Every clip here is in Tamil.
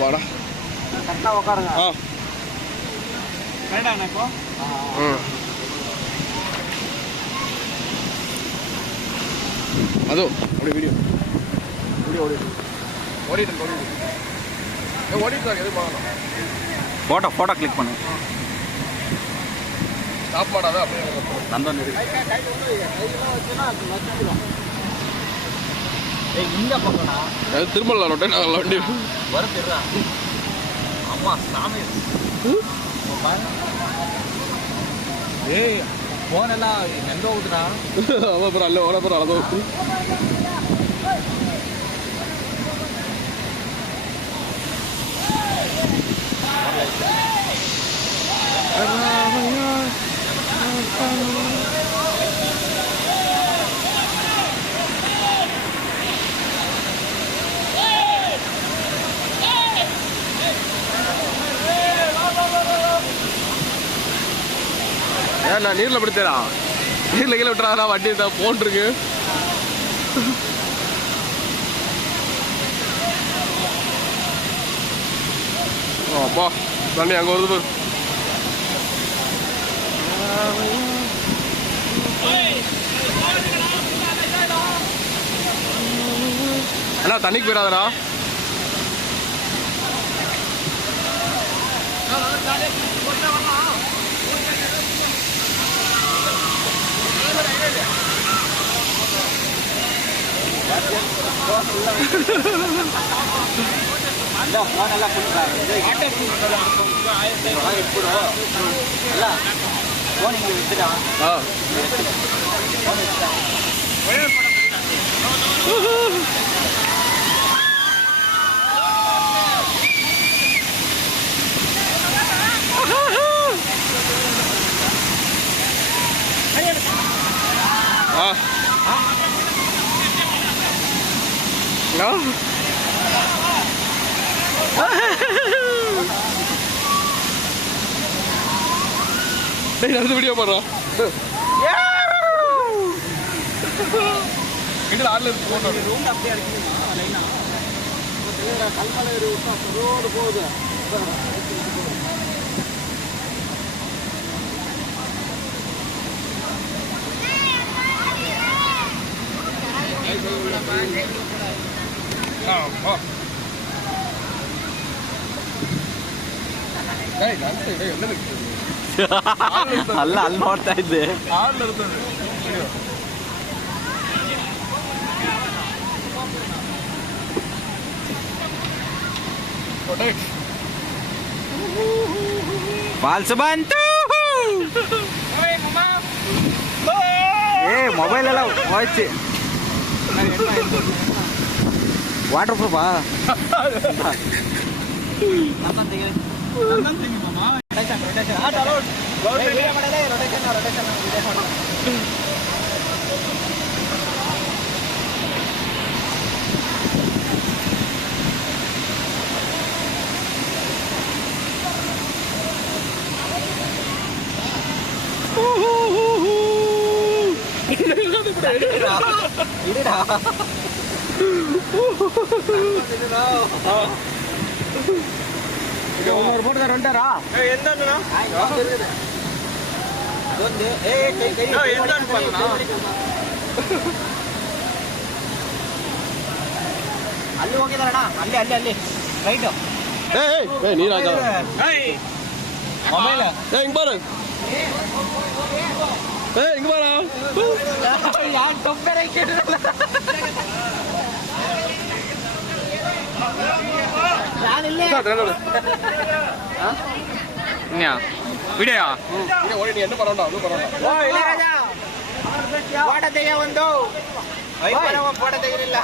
வாடா கரெக்டாக உட்காருங்க. கரெக்டாண்ணா இப்போ அதோ அப்படியே வீடியோ ஓடிட்டு எது பண்ணலாம் ஃபோட்டோ கிளிக் பண்ணு. ஸ்டாப் மாட்டாதான் அப்படியே நந்தன் இந்த பக்கம்னா அது திருமலை ரொட்டை நாங்கள் வண்டி வருதுடா. அம்மா சாமி ஏய் ஃபோன் எல்லாம் எங்க ಹೋಗುதுடா. அவ பர அல்ல ஓட பர அளவு ஏன்னா நீரில் பிடித்தா நீரில் கீழே விட்டுறாதா வண்டி தான் போன் இருக்கு. அப்பா தண்ணி அங்கே வருது பாரு. அண்ணா தண்ணிக்கு போயிடாதடா. ఫోన్ ఎలా ఇప్పుడు అలా ఫోన్ ఇంక విత్తురా phone విత్తురా No. Hey, nanti video apa? Ini lah ada foto. Room dah biar kita lain. Kalau road போகுது. ಅಲ್ಲ ಅಲ್ಲಿ ನೋಡ್ತಾ ಇದ್ದೆ. ಫಾಲ್ಸ್ ಬಂತು. ಮೊಬೈಲ್ ಎಲ್ಲ ಹೋಯ್ತು. ವಾಟರ್ ಪ್ರೂಫಾ ఉంటారా ఎంత ಅಲ್ಲಿ ಹೋಗಿದಾರಣ್ಣ ಅಲ್ಲಿ ಅಲ್ಲಿ ಅಲ್ಲಿ ರೈಟ್ ನೀರಾಗ ಮೊಬೈಲ್ ಹಿಂಗ್ ಬಾರ ಹಿಂಗ್ ಬಾರ ಯಾರು ತೊಂದರೆ ಕೇಳಿರಲ್ಲ ವಿಡಿಯೋ என்ன பரவாயில்ல ஒன்றும் பரவாயில்ல ಫೋಟೋ ತೆಗೆ ಒಂದು ಫೋಟೋ ತೆಗಿಲಿಲ್ಲ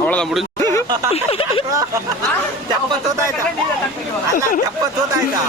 அவ்வளோதான் முடிஞ்சு ಚಪ್ಪ ತೋತಾಯ್ತಾ